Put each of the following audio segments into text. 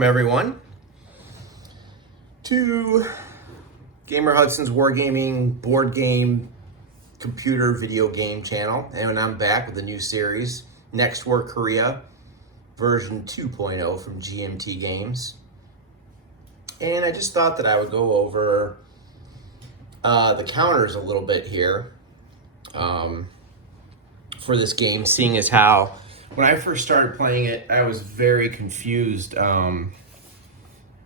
welcome everyone to Gamer Hudson's Wargaming board game computer video game channel, and I'm back with a new series, Next War Korea version 2.0 from GMT Games. And I just thought that I would go over the counters a little bit here for this game, seeing as how when I first started playing it, I was very confused.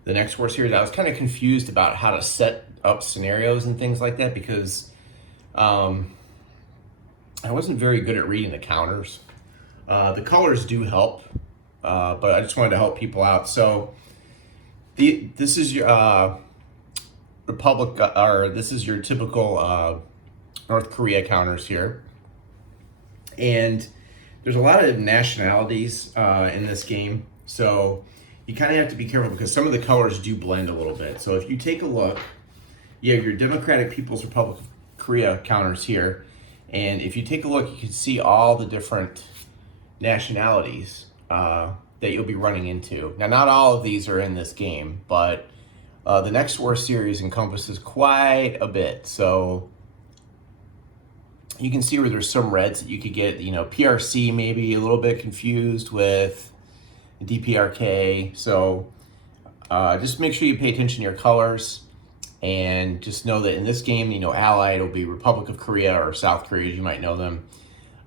The Next War series, I was kind of confused about how to set up scenarios and things like that because I wasn't very good at reading the counters. The colors do help, but I just wanted to help people out. So this is your this is your typical North Korea counters here, and there's a lot of nationalities in this game, so you kind of have to be careful because some of the colors do blend a little bit. So if you take a look, you have your Democratic People's Republic of Korea counters here, and if you take a look, you can see all the different nationalities that you'll be running into. Now, not all of these are in this game, but the Next War series encompasses quite a bit. So you can see where there's some reds that you could get, PRC maybe a little bit confused with DPRK. So just make sure you pay attention to your colors and just know that in this game, Allied will be Republic of Korea or South Korea, as you might know them.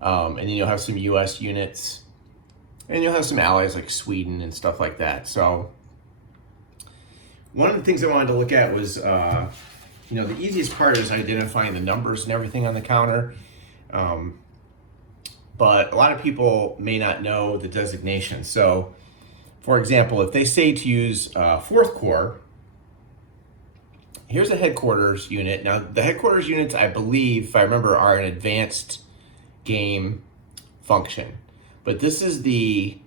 And then you'll have some US units and you'll have some allies like Sweden and stuff like that. So one of the things I wanted to look at was, the easiest part is identifying the numbers and everything on the counter. But a lot of people may not know the designations. So, for example, if they say to use 4th Corps, here's a headquarters unit. Now, the headquarters units, I believe, if I remember, are an advanced game function. But this is the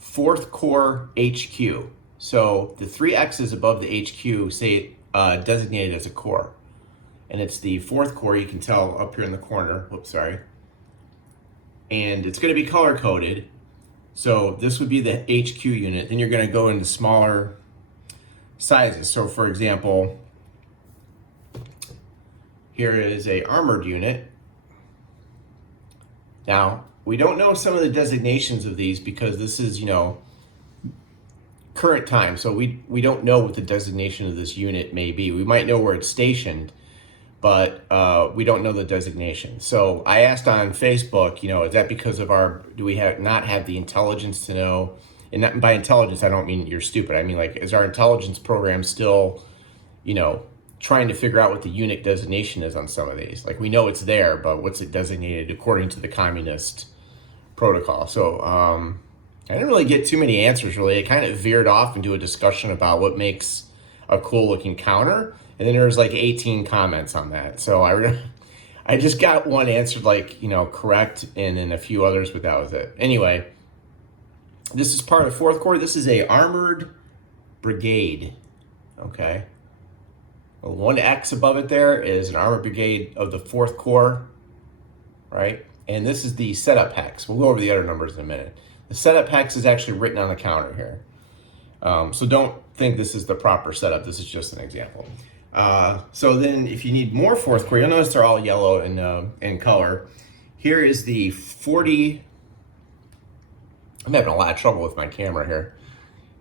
4th Corps HQ. So the 3 X's above the HQ say designated as a corps. And it's the 4th Corps, you can tell up here in the corner. Whoops, sorry. And it's going to be color coded. So this would be the HQ unit. Then you're going to go into smaller sizes. So for example, here is a armored unit. Now, we don't know some of the designations of these because this is, current time. So we don't know what the designation of this unit may be. We might know where it's stationed, but we don't know the designation. So I asked on Facebook, is that because of do we not have the intelligence to know? And by intelligence, I don't mean you're stupid. I mean, is our intelligence program still, trying to figure out what the unit designation is on some of these? Like, we know it's there, but what's it designated according to the communist protocol? So I didn't really get too many answers, really. It kind of veered off into a discussion about what makes a cool looking counter. And then there was 18 comments on that. So I just got one answered correct, and then a few others, but that was it. Anyway, this is part of 4th Corps. This is a armored brigade, okay? Well, 1X above it there is an armored brigade of the 4th Corps, right? And this is the setup hex. We'll go over the other numbers in a minute. The setup hex is actually written on the counter here. So don't think this is the proper setup. This is just an example. So then if you need more 4th Corps, you'll notice they're all yellow in color. Here is the 40... I'm having a lot of trouble with my camera here.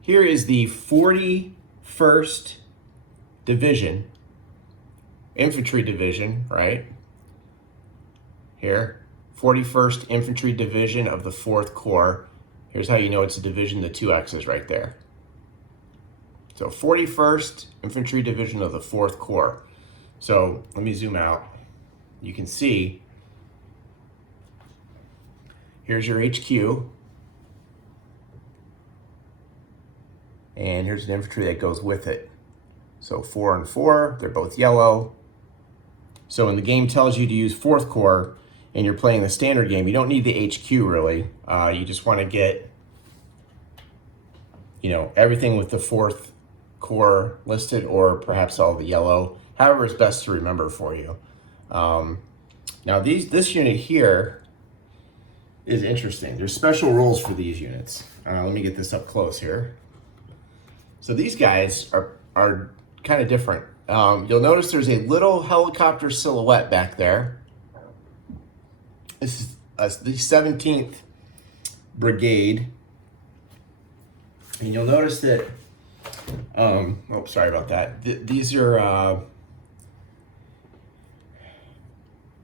Here is the 41st Division, Infantry Division, right? Here, 41st Infantry Division of the 4th Corps. Here's how you know it's a division, the 2 X's right there. So 41st Infantry Division of the 4th Corps. So let me zoom out. You can see, here's your HQ. And here's an infantry that goes with it. So 4 and 4, they're both yellow. So when the game tells you to use 4th Corps, and you're playing the standard game, you don't need the HQ really. You just want to get, everything with the 4th Corps listed, or perhaps all the yellow. However is best to remember for you. Now this unit here is interesting. There's special rules for these units. Let me get this up close here. So these guys are kind of different. You'll notice there's a little helicopter silhouette back there. This is the 17th Brigade. And you'll notice that, oh, sorry about that. These are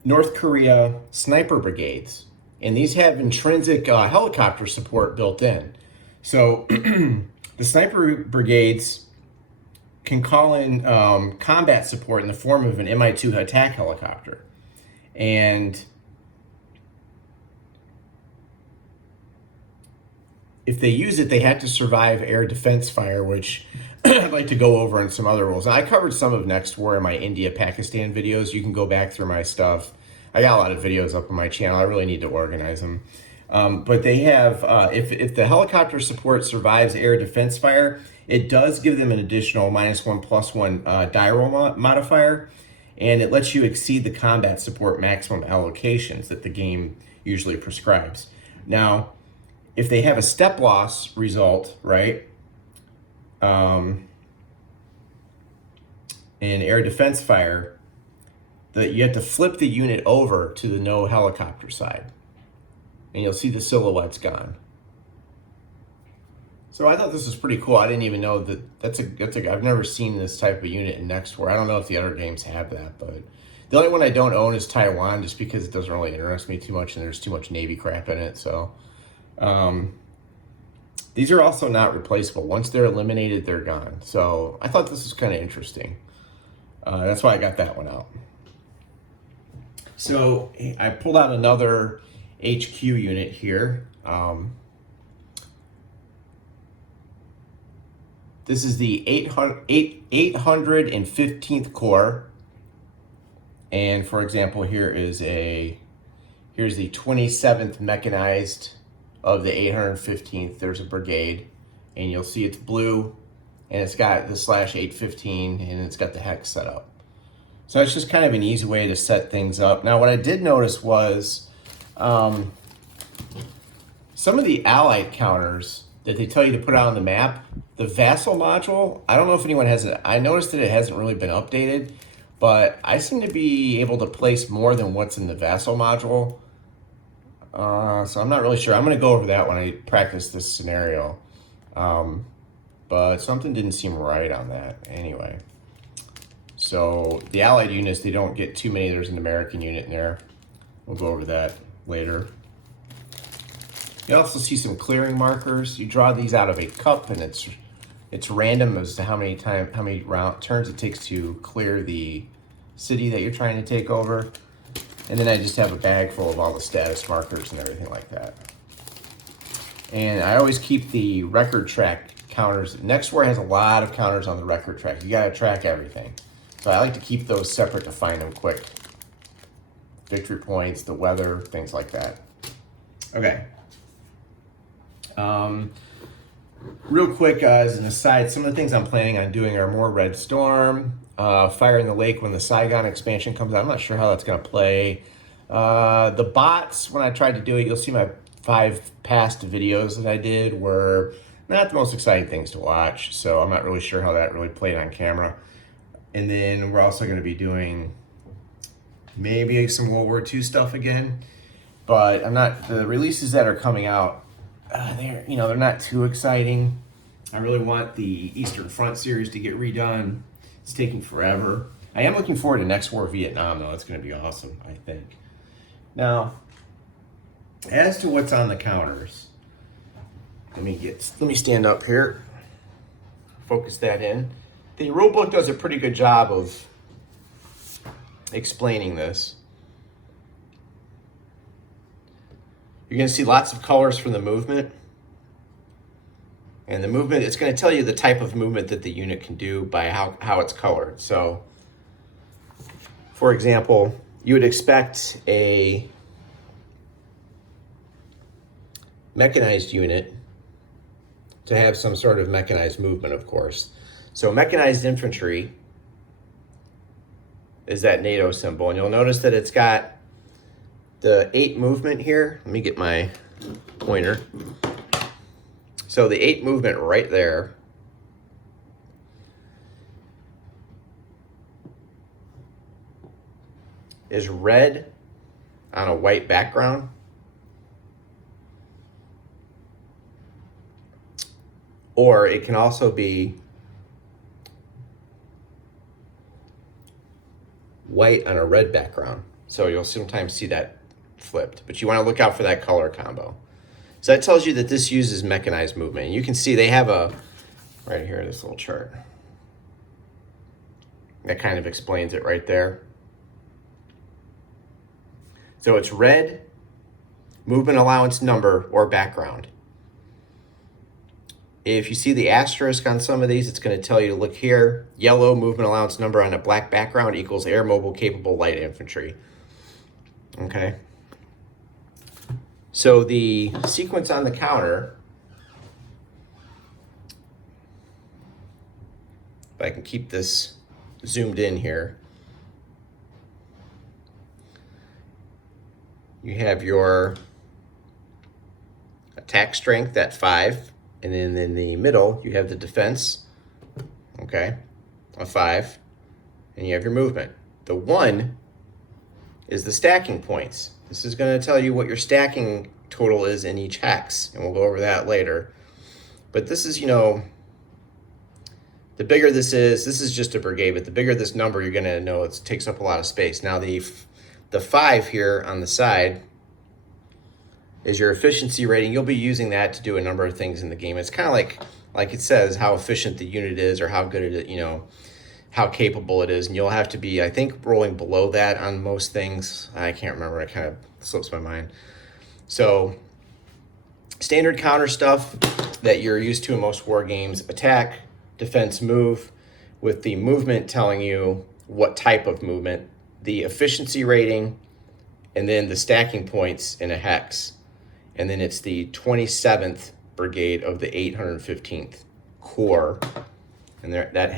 North Korea sniper brigades. And these have intrinsic helicopter support built in. So the sniper brigades can call in combat support in the form of an Mi-2 attack helicopter. And if they use it, they have to survive air defense fire, which I'd like to go over in some other rules. I covered some of Next War in my India-Pakistan videos. You can go back through my stuff. I got a lot of videos up on my channel. I really need to organize them. But they have, if the helicopter support survives air defense fire, it does give them an additional -1/+1 die roll modifier, and it lets you exceed the combat support maximum allocations that the game usually prescribes. Now, if they have a step loss result, right, in air defense fire, that you have to flip the unit over to the no helicopter side, and you'll see the silhouette's gone. So I thought this was pretty cool. I didn't even know that I've never seen this type of unit in Next War. I don't know if the other games have that, but the only one I don't own is Taiwan, just because it doesn't really interest me too much, and there's too much Navy crap in it. So these are also not replaceable. Once they're eliminated, they're gone. So I thought this was kind of interesting. That's why I got that one out. So I pulled out another HQ unit here. This is the 815th Corps. And for example, here's the 27th Mechanized of the 815th. There's a brigade, and you'll see it's blue, and it's got the /815, and it's got the hex set up. So it's just kind of an easy way to set things up. Now, what I did notice was some of the allied counters that they tell you to put out on the map, the vassal module, I don't know if anyone has it. I noticed that it hasn't really been updated, but I seem to be able to place more than what's in the vassal module. So I'm not really sure. I'm going to go over that when I practice this scenario. But something didn't seem right on that anyway. So the allied units, they don't get too many. There's an American unit in there. We'll go over that later. You also see some clearing markers. You draw these out of a cup, and it's random as to how many turns it takes to clear the city that you're trying to take over. And then I just have a bag full of all the status markers and everything like that. And I always keep the record track counters. Next War has a lot of counters on the record track. You gotta track everything. So I like to keep those separate to find them quick. Victory points, the weather, things like that. Okay. Real quick, as an aside, some of the things I'm planning on doing are more Red Storm, Fire in the Lake when the Saigon expansion comes out. I'm not sure how that's going to play. The bots, when I tried to do it, you'll see my 5 past videos that I did were not the most exciting things to watch, so I'm not really sure how that really played on camera. And then we're also going to be doing maybe some World War II stuff again, but the releases that are coming out, they're not too exciting. I really want the Eastern Front series to get redone. It's taking forever. I am looking forward to Next War Vietnam, though. It's going to be awesome, I think. Now, as to what's on the counters, let me stand up here, focus that in. The rulebook does a pretty good job of explaining this. You're going to see lots of colors from the movement. And the movement, it's going to tell you the type of movement that the unit can do by how it's colored. So, for example, you would expect a mechanized unit to have some sort of mechanized movement, of course. So mechanized infantry is that NATO symbol. And you'll notice that it's got the 8 movement here. Let me get my pointer. So the 8 movement right there is red on a white background. Or it can also be white on a red background. So you'll sometimes see that flipped, but you want to look out for that color combo. So that tells you that this uses mechanized movement. And you can see they have a, right here, this little chart. That kind of explains it right there. So it's red, movement allowance number, or background. If you see the asterisk on some of these, it's going to tell you to look here. Yellow, movement allowance number on a black background equals air mobile capable light infantry. Okay. So the sequence on the counter, if I can keep this zoomed in here, you have your attack strength at 5. And then in the middle, you have the defense, okay, a 5, and you have your movement. The 1 is the stacking points. This is going to tell you what your stacking total is in each hex, and we'll go over that later. But this is, you know, the bigger this is just a brigade, but the bigger this number, you're going to know it takes up a lot of space. Now the 5 here on the side is your efficiency rating. You'll be using that to do a number of things in the game. It's kind of like it says how efficient the unit is or how good it is, you know, how capable it is. And you'll have to be, I think, rolling below that on most things. I can't remember. It kind of slips my mind. So standard counter stuff that you're used to in most war games: attack, defense, move, with the movement telling you what type of movement, the efficiency rating, and then the stacking points in a hex. And then it's the 27th Brigade of the 815th Corps. And that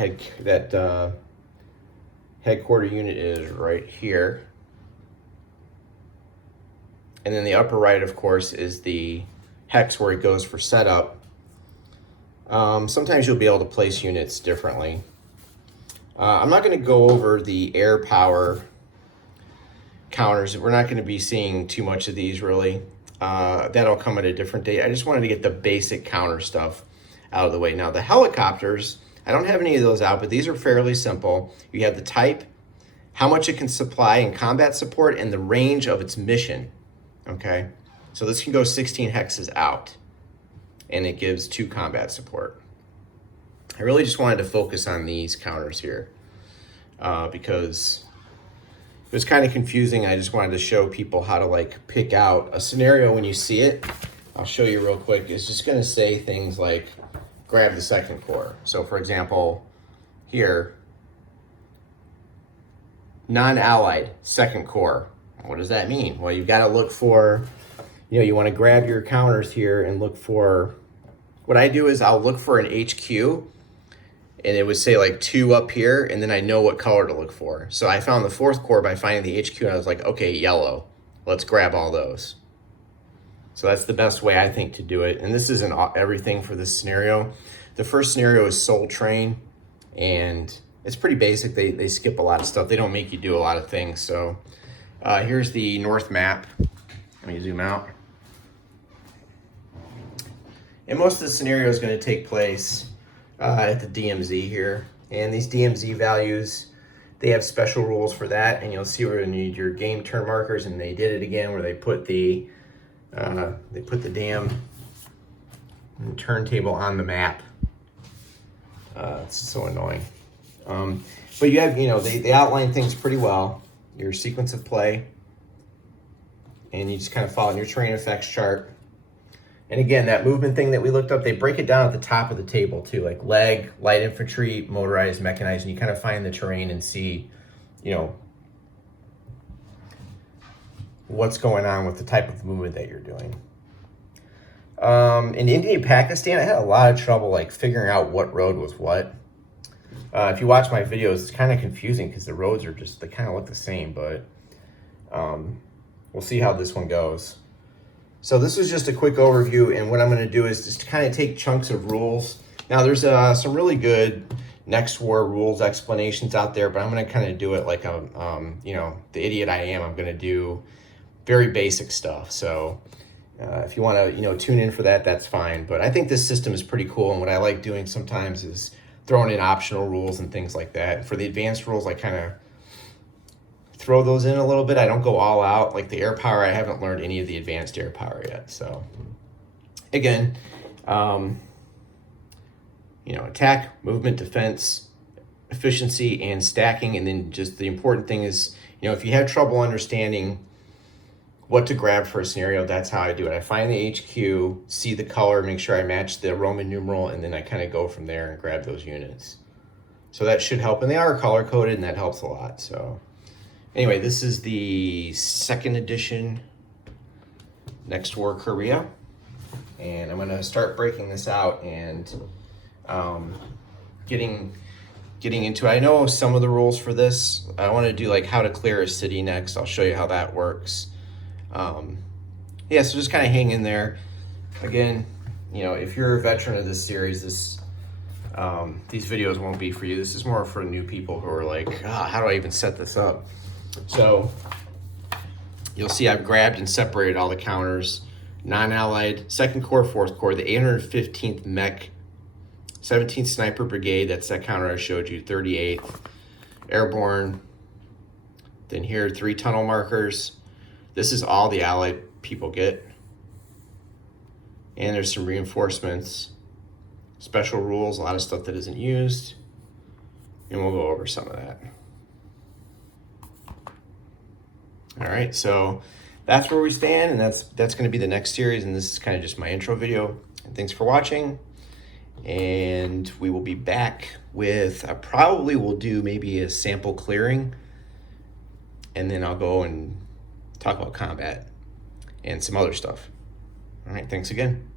headquarter unit is right here. And then the upper right, of course, is the hex where it goes for setup. Sometimes you'll be able to place units differently. I'm not going to go over the air power counters. We're not going to be seeing too much of these, really. That'll come at a different date. I just wanted to get the basic counter stuff out of the way. Now, the helicopters, I don't have any of those out, but these are fairly simple. You have the type, how much it can supply in combat support, and the range of its mission. Okay, so this can go 16 hexes out, and it gives 2 combat support. I really just wanted to focus on these counters here because it was kind of confusing. I just wanted to show people how to like pick out a scenario when you see it. I'll show you real quick. It's just going to say things like grab the 2nd Corps. So for example, here, non-allied 2nd Corps. What does that mean? Well, you've got to look for, you know, you want to grab your counters here and look for, what I do is I'll look for an HQ, and it would say like 2 up here, and then I know what color to look for. So I found the 4th Corps by finding the HQ, and I was like, okay, yellow. Let's grab all those. So that's the best way, I think, to do it. And this isn't everything for this scenario. The first scenario is Soul Train, and it's pretty basic. They skip a lot of stuff. They don't make you do a lot of things. So here's the north map. Let me zoom out. And most of the scenario is going to take place at the DMZ here. And these DMZ values, they have special rules for that. And you'll see where you need your game turn markers, and they did it again where they put the damn turntable on the map. It's so annoying. But you have, you know, they outline things pretty well. Your sequence of play, and you just kind of follow your terrain effects chart. And again, that movement thing that we looked up, they break it down at the top of the table too, like leg, light infantry, motorized, mechanized, and you kind of find the terrain and see, you know, what's going on with the type of movement that you're doing. In India and Pakistan, I had a lot of trouble like figuring out what road was what. If you watch my videos, it's kind of confusing because the roads are just, they kind of look the same, but we'll see how this one goes. So this is just a quick overview, and what I'm going to do is just kind of take chunks of rules. Now there's some really good next war rules explanations out there, but I'm going to kind of do it like you know, the idiot I am. I'm going to do very basic stuff. So if you want to, you know, tune in for that, that's fine. But I think this system is pretty cool. And what I like doing sometimes is throwing in optional rules and things like that. For the advanced rules, I kind of throw those in a little bit. I don't go all out. Like the air power, I haven't learned any of the advanced air power yet. So again, you know, attack, movement, defense, efficiency, and stacking. And then just the important thing is, you know, if you have trouble understanding what to grab for a scenario, that's how I do it. I find the HQ, see the color, make sure I match the Roman numeral, and then I kind of go from there and grab those units. So that should help. And they are color coded, and that helps a lot. So anyway, this is the 2nd edition Next War Korea. And I'm going to start breaking this out and getting into it. I know some of the rules for this. I want to do like how to clear a city next. I'll show you how that works. Yeah, so just kind of hang in there. Again, you know, if you're a veteran of this series, these videos won't be for you. This is more for new people who are like, how do I even set this up? So you'll see I've grabbed and separated all the counters. Non-allied, 2nd Corps, 4th Corps, the 815th Mech, 17th Sniper Brigade, that's that counter I showed you, 38th, Airborne. Then here, 3 tunnel markers. This is all the allied people get. And there's some reinforcements, special rules, a lot of stuff that isn't used. And we'll go over some of that. All right, so that's where we stand, and that's going to be the next series, and this is kind of just my intro video. And thanks for watching, and we will be back with, I probably will do maybe a sample clearing, and then I'll go and talk about combat and some other stuff. All right, thanks again.